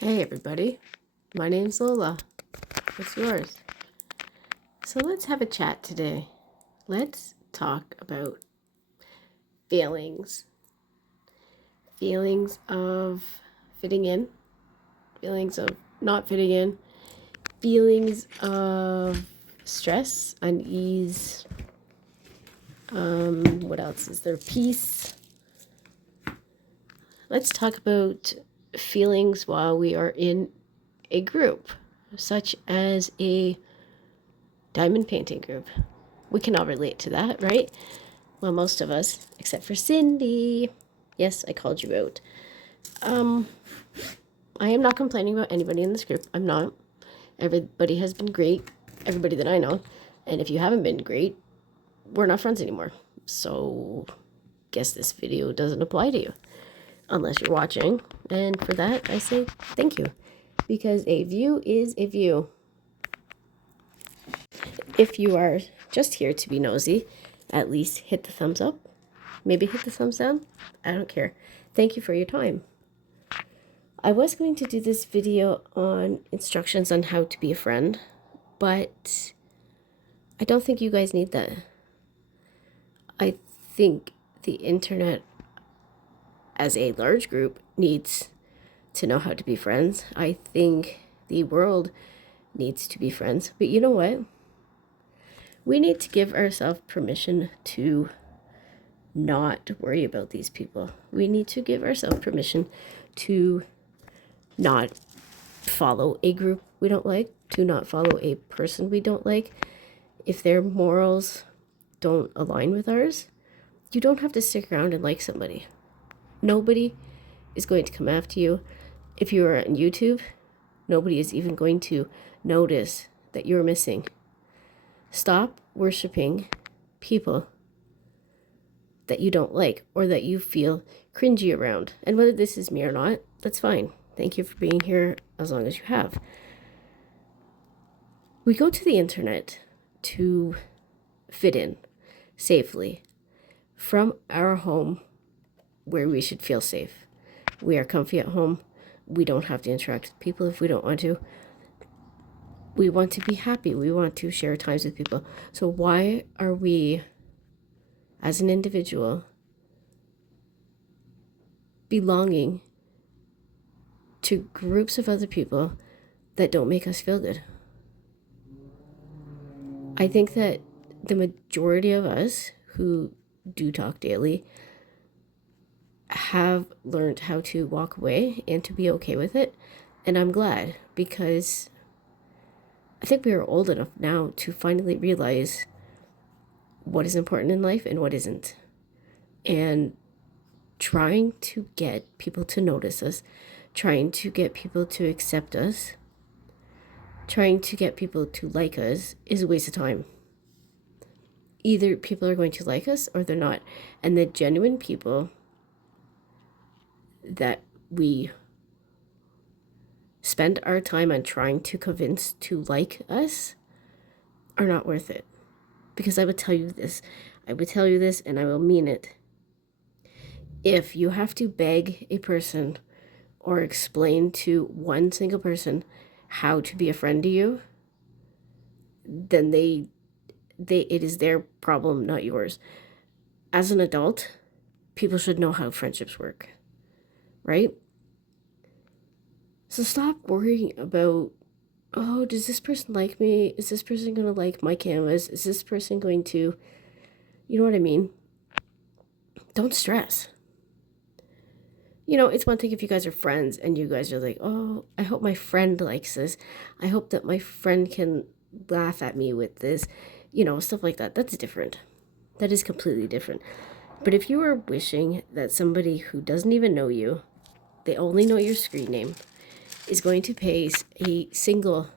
Hey everybody, my name's Lola. What's yours? So let's have a chat today. Let's talk about feelings. Feelings of fitting in, feelings of not fitting in, feelings of stress, unease. What else is there? Peace. Let's talk about feelings while we are in a group, such as a diamond painting group. We can all relate to that, right? Well, most of us, except for Cindy. Yes, I called you out. I am not complaining about anybody in this group. I'm not. Everybody has been great. Everybody that I know. And if you haven't been great, we're not friends anymore. So, guess this video doesn't apply to you. Unless you're watching. And for that, I say thank you. Because a view is a view. If you are just here to be nosy, at least hit the thumbs up. Maybe hit the thumbs down. I don't care. Thank you for your time. I was going to do this video on instructions on how to be a friend, but I don't think you guys need that. I think the internet as a large group needs to know how to be friends. I think the world needs to be friends. But you know what? We need to give ourselves permission to not worry about these people. We need to give ourselves permission to not follow a group we don't like, to not follow a person we don't like. If their morals don't align with ours, you don't have to stick around and like somebody. Nobody is going to come after you. If you are on YouTube, nobody is even going to notice that you're missing. Stop worshiping people that you don't like or that you feel cringy around. And whether this is me or not, that's fine. Thank you for being here as long as you have. We go to the internet to fit in safely from our home where we should feel safe. We are comfy at home. We don't have to interact with people if we don't want to. We want to be happy. We want to share times with people. So why are we, as an individual, belonging to groups of other people that don't make us feel good? I think that the majority of us who do talk daily have learned how to walk away and to be okay with it. And I'm glad, because I think we are old enough now to finally realize what is important in life and what isn't. And trying to get people to notice us, trying to get people to accept us, trying to get people to like us is a waste of time. Either people are going to like us or they're not. And the genuine people that we spend our time on trying to convince to like us are not worth it. Because I would tell you this, and I will mean it. If you have to beg a person or explain to one single person how to be a friend to you, then it is their problem, not yours. As an adult, people should know how friendships work, right? So stop worrying about, oh, does this person like me? Is this person going to like my canvas? Is this person going to, you know what I mean? Don't stress. You know, it's one thing if you guys are friends and you guys are like, oh, I hope my friend likes this. I hope that my friend can laugh at me with this. You know, stuff like that. That's different. That is completely different. But if you are wishing that somebody who doesn't even know you, they only know your screen name, is going to pay a single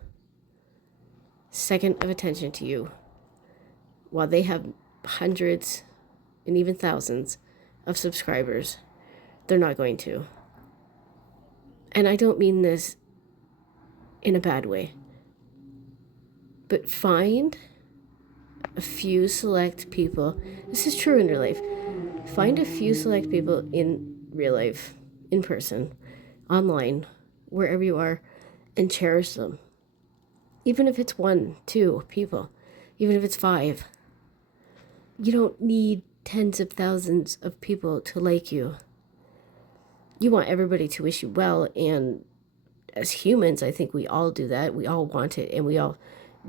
second of attention to you while they have hundreds and even thousands of subscribers, they're not going to. And I don't mean this in a bad way, but find a few select people. This is true in real life. Find a few select people in real life, in person, online, wherever you are and cherish them. Even if it's 1, 2 people, even if it's 5. You don't need tens of thousands of people to like you. You want everybody to wish you well, and as humans, I think we all do that. We all want it, and we all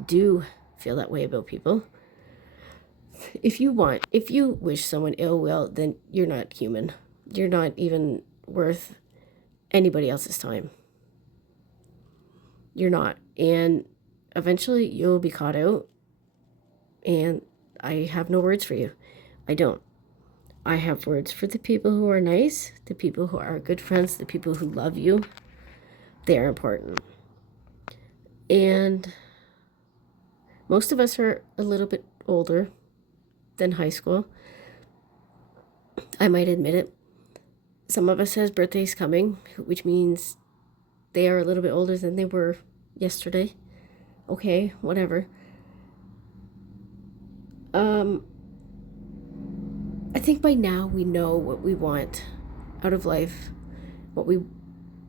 do feel that way about people. If you wish someone ill will, then you're not human. You're not even worth anybody else's time. You're not. And eventually you'll be caught out, and I have no words for you. I don't. I have words for the people who are nice, the people who are good friends, the people who love you. They are important. And most of us are a little bit older than high school. I might admit it. Some of us has birthdays coming, which means they are a little bit older than they were yesterday. Okay, whatever. I think by now we know what we want out of life. We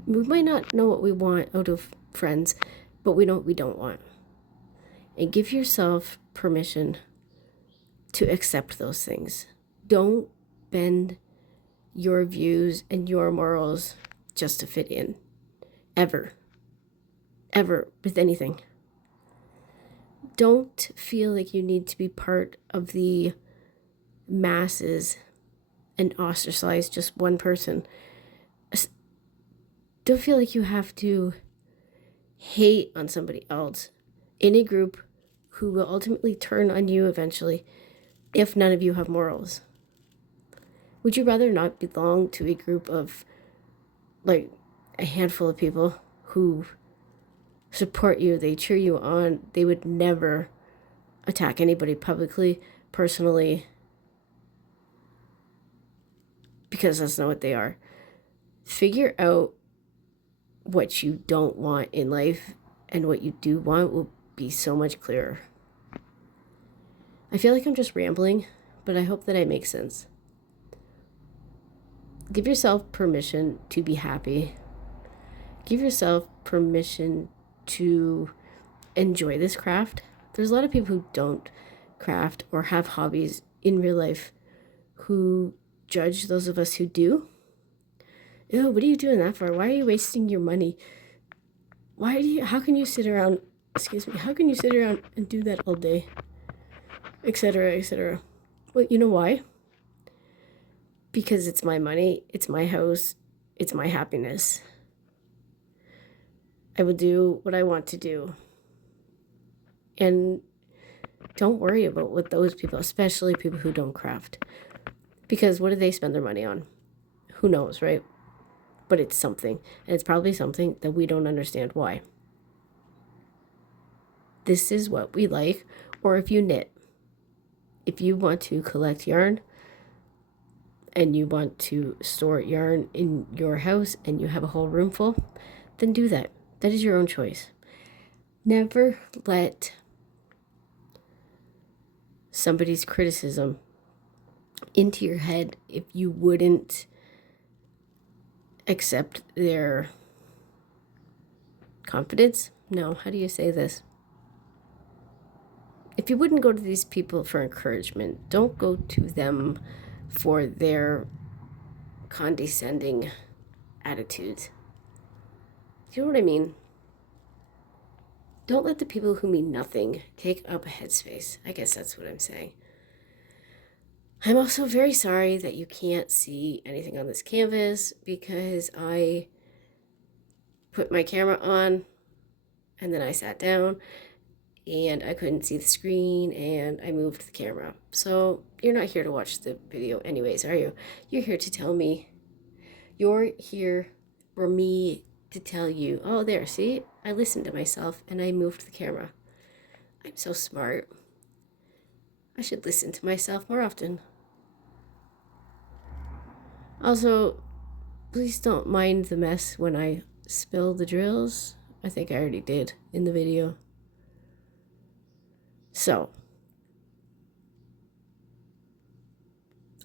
might not know what we want out of friends, but we know what we don't want. And give yourself permission to accept those things. Don't bend your views and your morals just to fit in. Ever with anything. Don't feel like you need to be part of the masses and ostracize just one person. Don't feel like you have to hate on somebody else in a group who will ultimately turn on you eventually if none of you have morals. Would you rather not belong to a group of like a handful of people who support you, they cheer you on, they would never attack anybody publicly, personally, because that's not what they are. Figure out what you don't want in life, and what you do want will be so much clearer. I feel like I'm just rambling, but I hope that I make sense. Give yourself permission to be happy. Give yourself permission to enjoy this craft. There's a lot of people who don't craft or have hobbies in real life who judge those of us who do. Ew, what are you doing that for? Why are you wasting your money? How can you sit around and do that all day? Etc., etc. Well, you know why? Because it's my money, it's my house, it's my happiness. I will do what I want to do. And don't worry about what those people, especially people who don't craft. Because what do they spend their money on? Who knows, right? But it's something. And it's probably something that we don't understand why. This is what we like. Or if you knit. If you want to collect yarn and you want to store yarn in your house and you have a whole room full, then do that. That is your own choice. Never let somebody's criticism into your head if you wouldn't accept their confidence. No, how do you say this? If you wouldn't go to these people for encouragement, don't go to them for their condescending attitudes. Do you know what I mean? Don't let the people who mean nothing take up a headspace. I guess that's what I'm saying. I'm also very sorry that you can't see anything on this canvas because I put my camera on and then I sat down and I couldn't see the screen and I moved the camera. So you're not here to watch the video anyways, are you? You're here to tell me. You're here for me to tell you, oh, there, see? I listened to myself and I moved the camera. I'm so smart. I should listen to myself more often. Also, please don't mind the mess when I spill the drills. I think I already did in the video. So,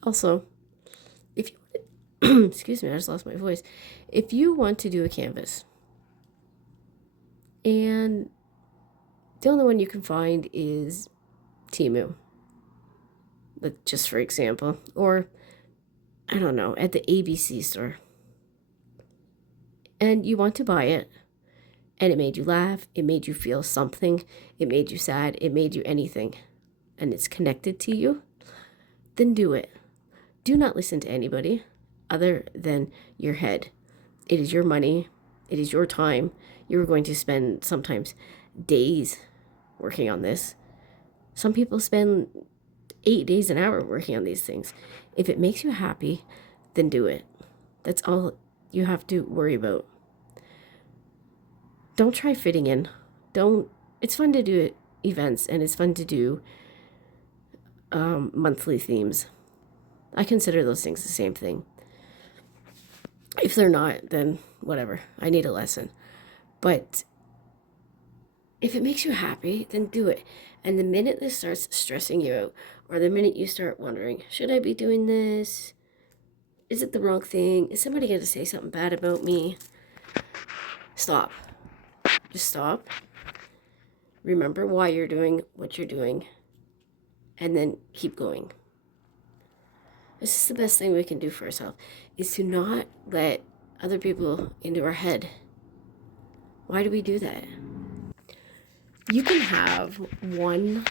also, if you excuse me, I just lost my voice. If you want to do a canvas, And the only one you can find is Temu, just for example, or I don't know, at the ABC store. And you want to buy it, and it made you laugh, it made you feel something, it made you sad, it made you anything, and it's connected to you, then do it. Do not listen to anybody other than your head. It is your money, it is your time. You're going to spend sometimes days working on this. Some people spend 8 days an hour working on these things. If it makes you happy, then do it. That's all you have to worry about. Don't try fitting in. It's fun to do events, and it's fun to do monthly themes. I consider those things the same thing. If they're not, then whatever. I need a lesson. But if it makes you happy, then do it. And the minute this starts stressing you out, or the minute you start wondering, should I be doing this? Is it the wrong thing? Is somebody going to say something bad about me? Stop. Just stop. Remember why you're doing what you're doing. And then keep going. This is the best thing we can do for ourselves, is to not let other people into our head. Why do we do that? You can have one...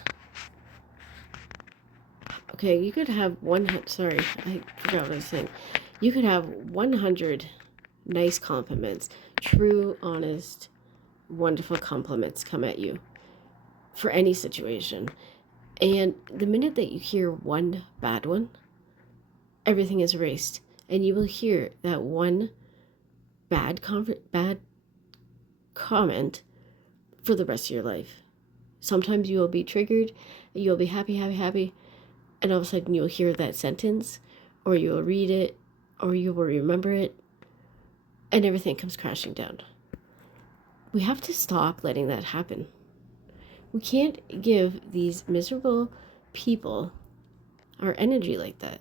Okay, you could have sorry, I forgot what I was saying. You could have 100 nice compliments, true, honest, wonderful compliments come at you for any situation. And the minute that you hear one bad one, everything is erased. And you will hear that one bad comment for the rest of your life. Sometimes you will be triggered, you'll be happy, and all of a sudden you'll hear that sentence, or you will read it, or you will remember it, and everything comes crashing down. We have to stop letting that happen. We can't give these miserable people our energy like that.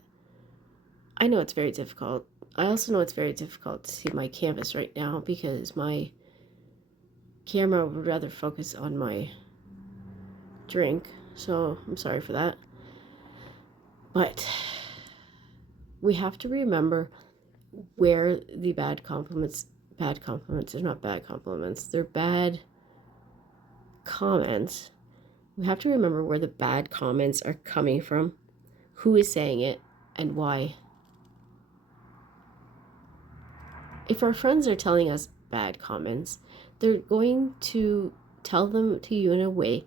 I know it's very difficult. I also know it's very difficult to see my canvas right now because my camera would rather focus on my drink, so I'm sorry for that. But we have to remember where the bad compliments, they're not bad compliments, they're bad comments. We have to remember where the bad comments are coming from, who is saying it, and why. If our friends are telling us bad comments, they're going to tell them to you in a way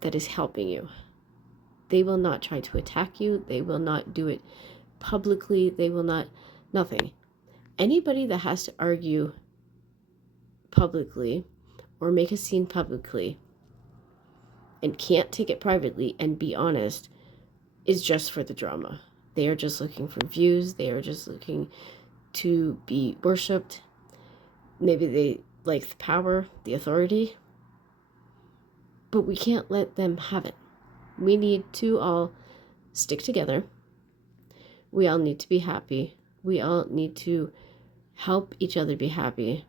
that is helping you. They will not try to attack you. They will not do it publicly. They will not, nothing. Anybody that has to argue publicly or make a scene publicly and can't take it privately and be honest is just for the drama. They are just looking for views. They are just looking to be worshipped. Maybe they like the power, the authority, but we can't let them have it. We need to all stick together. We all need to be happy. We all need to help each other be happy.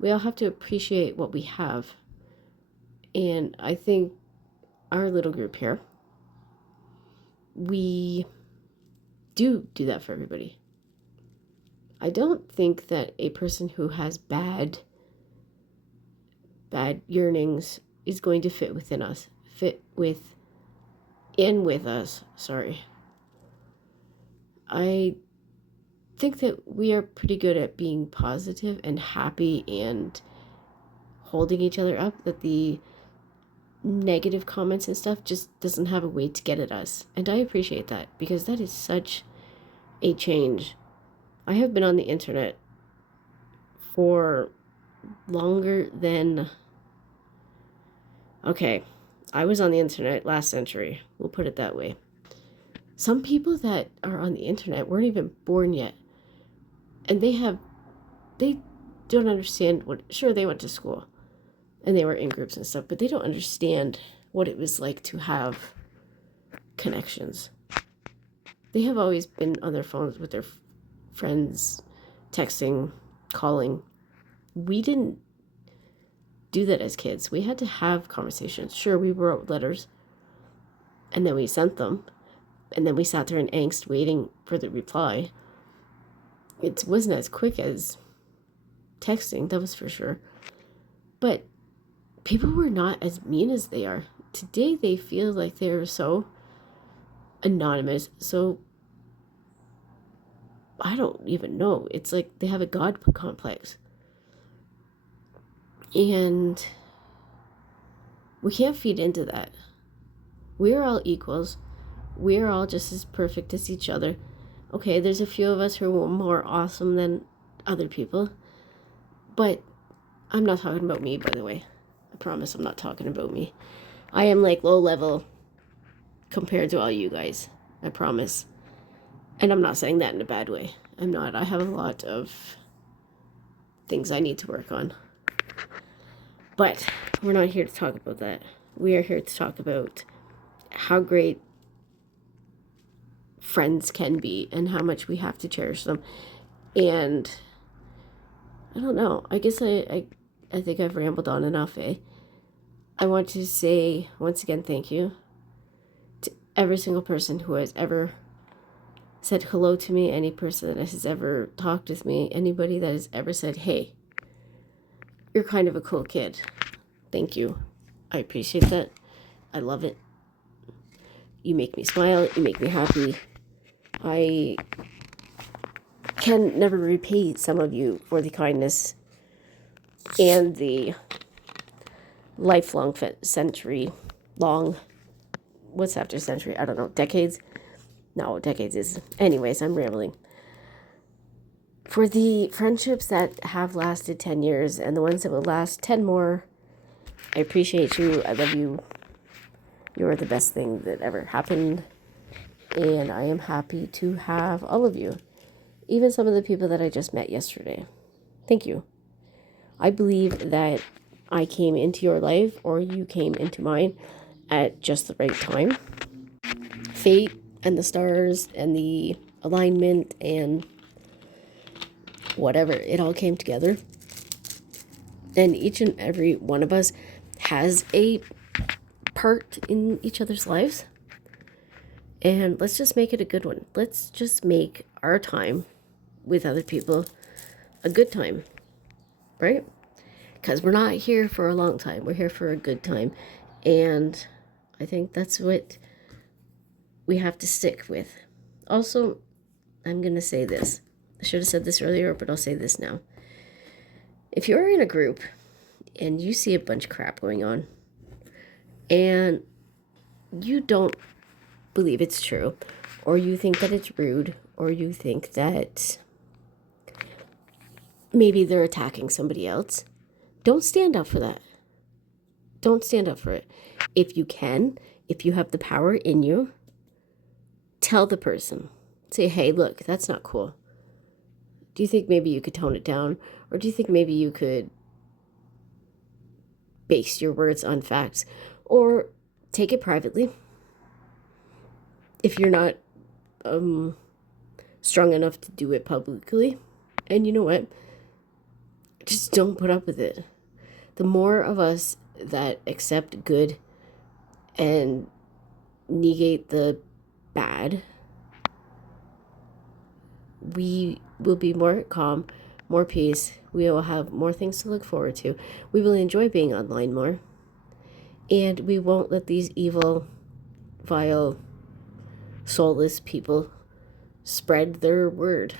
We all have to appreciate what we have. And I think our little group here, we do that for everybody. I don't think that a person who has bad yearnings is going to fit with us. I think that we are pretty good at being positive and happy and holding each other up, that the negative comments and stuff just doesn't have a way to get at us. And I appreciate that, because that is such a change. I have been on the internet for longer than... Okay, I was on the internet last century. We'll put it that way. Some people that are on the internet weren't even born yet. And they don't understand sure, they went to school and they were in groups and stuff, but they don't understand what it was like to have connections. They have always been on their phones with their friends, texting, calling. We didn't do that as kids. We had to have conversations. Sure, we wrote letters and then we sent them, and then we sat there in angst waiting for the reply. It wasn't as quick as texting, that was for sure. But people were not as mean as they are. Today they feel like they're so anonymous, so I don't even know. It's like they have a God complex. And we can't feed into that. We're all equals. We're all just as perfect as each other. Okay, there's a few of us who are more awesome than other people. But I'm not talking about me, by the way. I promise I'm not talking about me. I am like low level compared to all you guys. I promise. And I'm not saying that in a bad way. I'm not. I have a lot of things I need to work on. But we're not here to talk about that. We are here to talk about how great friends can be and how much we have to cherish them. And I don't know. I guess I think I've rambled on enough, eh? I want to say once again thank you to every single person who has ever said hello to me, any person that has ever talked with me, anybody that has ever said, hey, you're kind of a cool kid. Thank you. I appreciate that. I love it. You make me smile. You make me happy. I can never repay some of you for the kindness and the lifelong century long, what's after century? I don't know, decades? No, decades is, anyways, I'm rambling. For the friendships that have lasted 10 years and the ones that will last 10 more, I appreciate you. I love you. You're the best thing that ever happened. And I am happy to have all of you. Even some of the people that I just met yesterday. Thank you. I believe that I came into your life or you came into mine at just the right time. Fate and the stars and the alignment and whatever, it all came together. And each and every one of us has a part in each other's lives. And let's just make it a good one. Let's just make our time with other people a good time, right? Because we're not here for a long time. We're here for a good time. And I think that's what we have to stick with. Also, I'm going to say this. I should have said this earlier, but I'll say this now. If you're in a group and you see a bunch of crap going on and you don't believe it's true, or you think that it's rude, or you think that maybe they're attacking somebody else, don't stand up for that. Don't stand up for it. If you can, if you have the power in you, tell the person. Say, hey, look, that's not cool. Do you think maybe you could tone it down? Or do you think maybe you could base your words on facts? Or take it privately. If you're not strong enough to do it publicly. And you know what? Just don't put up with it. The more of us that accept good and negate the bad, we will be more calm, more peace. We will have more things to look forward to. We will enjoy being online more. And we won't let these evil, vile, soulless people spread their word.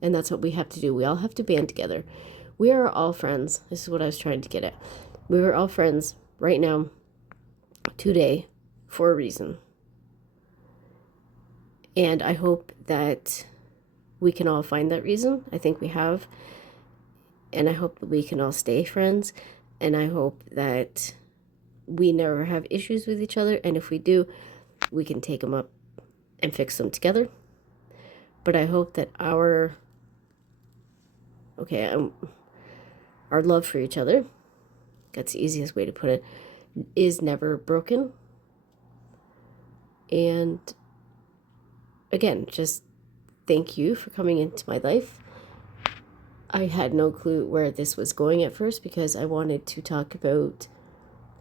And that's what we have to do. We all have to band together. We are all friends. This is what I was trying to get at. We are all friends right now, today, for a reason. And I hope that we can all find that reason. I think we have. And I hope that we can all stay friends. And I hope that we never have issues with each other. And if we do, we can take them up and fix them together. But I hope that our love for each other, that's the easiest way to put it, is never broken. And again, just thank you for coming into my life. I had no clue where this was going at first because I wanted to talk about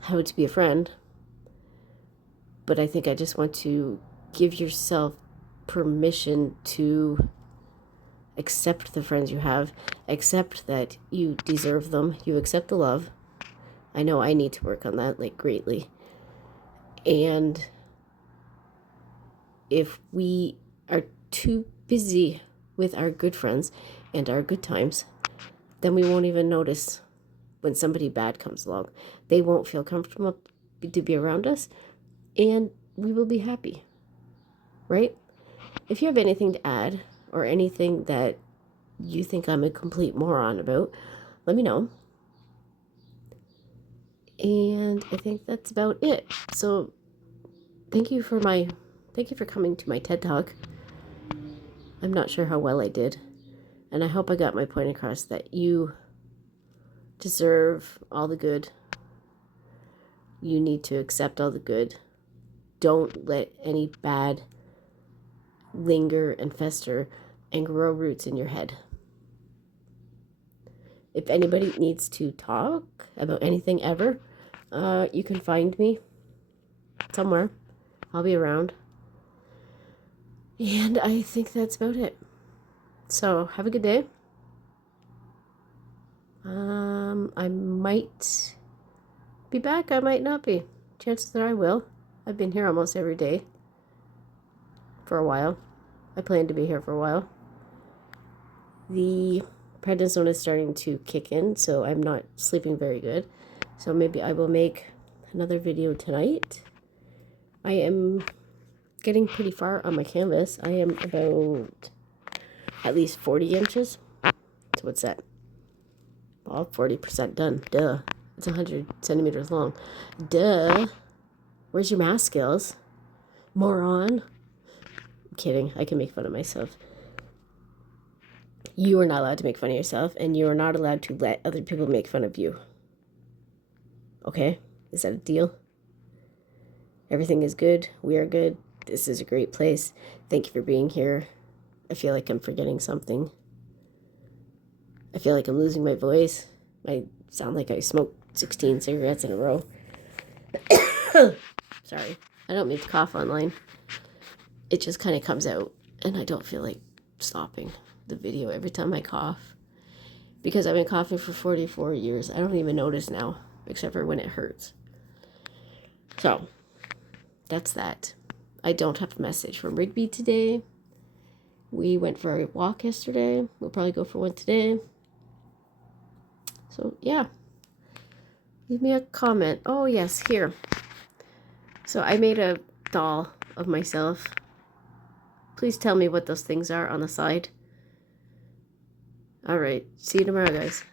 how to be a friend. But I think I just want to give yourself permission to accept the friends you have, accept that you deserve them, you accept the love. I know I need to work on that, like, greatly. And if we are too busy with our good friends and our good times, then we won't even notice when somebody bad comes along. They won't feel comfortable to be around us, and we will be happy, right? If you have anything to add or anything that you think I'm a complete moron about, let me know. And I think that's about it. So thank you for coming to my TED Talk. I'm not sure how well I did, and I hope I got my point across that you deserve all the good. You need to accept all the good. Don't let any bad linger and fester and grow roots in your head. If anybody needs to talk about anything ever, you can find me somewhere. I'll be around. And I think that's about it. So have a good day. I might be back. I might not be. Chances are I will. I've been here almost every day for a while. I plan to be here for a while. The prednisone is starting to kick in, so I'm not sleeping very good. So maybe I will make another video tonight. I am getting pretty far on my canvas. I am about at least 40 inches. So what's that? Well, 40% done. Duh. It's 100 centimeters long. Duh. Where's your math skills? Moron. I'm kidding. I can make fun of myself. You are not allowed to make fun of yourself, and you are not allowed to let other people make fun of you. Okay? Is that a deal? Everything is good. We are good. This is a great place. Thank you for being here. I feel like I'm forgetting something. I feel like I'm losing my voice. I sound like I smoked 16 cigarettes in a row. Sorry. I don't mean to cough online. It just kind of comes out, and I don't feel like stopping the video every time I cough. Because I've been coughing for 44 years. I don't even notice now, except for when it hurts. So, that's that. I don't have a message from Rigby today. We went for a walk yesterday. We'll probably go for one today. So, yeah. Leave me a comment. Oh, yes, here. So, I made a doll of myself. Please tell me what those things are on the side. All right. See you tomorrow, guys.